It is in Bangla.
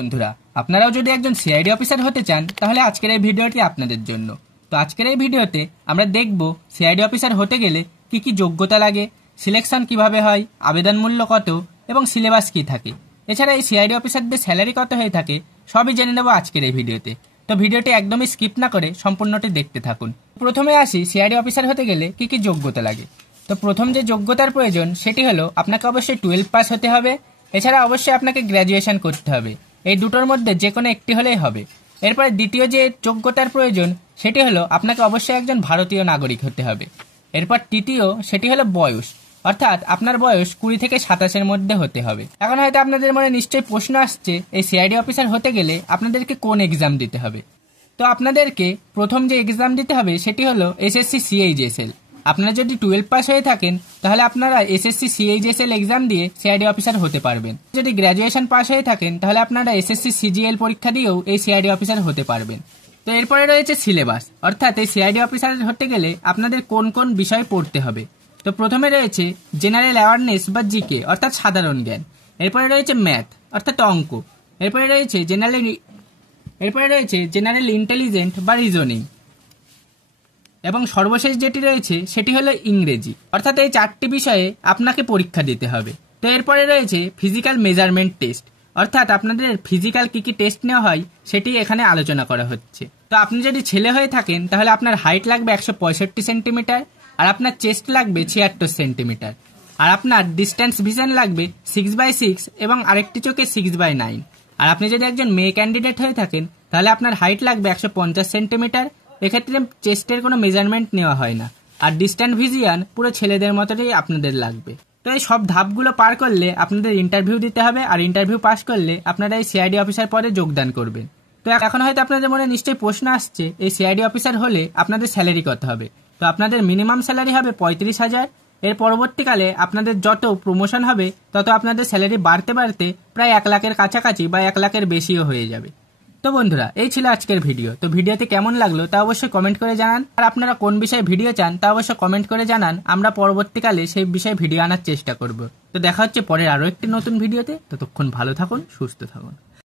বন্ধুরা, আপনারাও যদি একজন সিআইডি অফিসার হতে চান তাহলে আজকের এই ভিডিওটি আপনাদের জন্য। তো আজকের এই ভিডিওতে আমরা দেখব সিআইডি অফিসার হতে গেলে কি কি যোগ্যতা লাগে, সিলেকশন কিভাবে হয়, আবেদন মূল্য কত এবং সিলেবাস কি থাকে। এছাড়া এই সিআইডি অফিসারদের স্যালারি কত হয়ে থাকে সবই জেনে নেব আজকের এই ভিডিওতে। তো ভিডিওটি একদমই স্কিপ না করে সম্পূর্ণটি দেখতে থাকুন। প্রথমে আসি সিআইডি অফিসার হতে গেলে কি কি যোগ্যতা লাগে। তো প্রথম যে যোগ্যতার প্রয়োজন সেটি হলো আপনাকে অবশ্যই 12 পাস হতে হবে। এছাড়া অবশ্যই আপনাকে গ্র্যাজুয়েশন করতে হবে। এই দুটোর মধ্যে যে কোনো একটি হলেই হবে। এরপরে দ্বিতীয় যে যোগ্যতার প্রয়োজন সেটি হলো আপনাকে অবশ্যই একজন ভারতীয় নাগরিক হতে হবে। এরপর তৃতীয় সেটি হলো বয়স, অর্থাৎ আপনার বয়স 20 থেকে 27-এর মধ্যে হতে হবে। এখন হয়তো আপনাদের মনে নিশ্চয়ই প্রশ্ন আসছে, এই সিআইডি অফিসার হতে গেলে আপনাদেরকে কোন এক্সাম দিতে হবে। তো আপনাদেরকে প্রথম যে এক্সাম দিতে হবে সেটি হলো এসএসসি সিএইচএসএল। আপনারা যদি 12 পাস হয়ে থাকেন তাহলে আপনারা এসএসসি সিএইচএসএল এক্সাম দিয়ে সিআইডি অফিসার হতে পারবেন। যদি গ্র্যাজুয়েশন পাস হয়ে থাকেন তাহলে আপনারা এসএসসি সিজিএল পরীক্ষা দিয়েও এই সিআইডি অফিসার হতে পারবেন। তো এরপরে রয়েছে সিলেবাস, অর্থাৎ এই সিআইডি অফিসার হতে গেলে আপনাদের কোন কোন বিষয় পড়তে হবে। তো প্রথমে রয়েছে জেনারেল অ্যাওয়ারনেস বা জিকে অর্থাৎ সাধারণ জ্ঞান। এরপরে রয়েছে ম্যাথ অর্থাৎ অঙ্ক। এরপরে রয়েছে জেনারেল ইন্টেলিজেন্ট বা রিজনিং। এবং সর্বশেষ যেটি রয়েছে সেটি হলো ইংরেজি। অর্থাৎ এই 4টি বিষয়ে আপনাকে পরীক্ষা দিতে হবে। তো এরপরে রয়েছে ফিজিক্যাল মেজারমেন্ট টেস্ট, অর্থাৎ আপনাদের ফিজিক্যাল কি কি টেস্ট নেওয়া হয় সেটি এখানে আলোচনা করা হচ্ছে। তো আপনি যদি ছেলে হয়ে থাকেন তাহলে আপনার হাইট লাগবে 165 সেন্টিমিটার, আর আপনার চেস্ট লাগবে 76 সেন্টিমিটার, আর আপনার ডিস্টেন্স ভিশন লাগবে 6/6 এবং আরেকটি চোখে 6/9। আর আপনি যদি একজন মেয়ে ক্যান্ডিডেট হয়ে থাকেন তাহলে আপনার হাইট লাগবে 150 সেন্টিমিটার। এক্ষেত্রে চেস্টের কোনো মেজারমেন্ট নেওয়া হয় না, আর ডিস্ট্যান্স ভিজিয়ান পুরো ছেলেদের মতোই আপনাদের লাগবে। তো এই সব ধাপগুলো পার করলে আপনাদের ইন্টারভিউ দিতে হবে, আর ইন্টারভিউ পাস করলে আপনারা এই সিআইডি অফিসার পদে যোগদান করবেন। তো এখন হয়তো আপনাদের মনে নিশ্চয়ই প্রশ্ন আসছে, এই সিআইডি অফিসার হলে আপনাদের স্যালারি কত হবে। তো আপনাদের মিনিমাম স্যালারি হবে 35,000। এর পরবর্তীকালে আপনাদের যত প্রমোশন হবে তত আপনাদের স্যালারি বাড়তে বাড়তে প্রায় 1 লাখের কাছাকাছি বা 1 লাখের বেশিও হয়ে যাবে। তো বন্ধুরা, এই ছিল আজকের ভিডিও। তো ভিডিওতে কেমন লাগলো তা অবশ্যই কমেন্ট করে জানান, আর আপনারা কোন বিষয়ে ভিডিও চান তা অবশ্যই কমেন্ট করে জানান। আমরা পরবর্তীকালে সেই বিষয়ে ভিডিও আনার চেষ্টা করব। তো দেখা হচ্ছে পরের আরো একটি নতুন ভিডিওতে। ততক্ষণ ভালো থাকুন, সুস্থ থাকুন।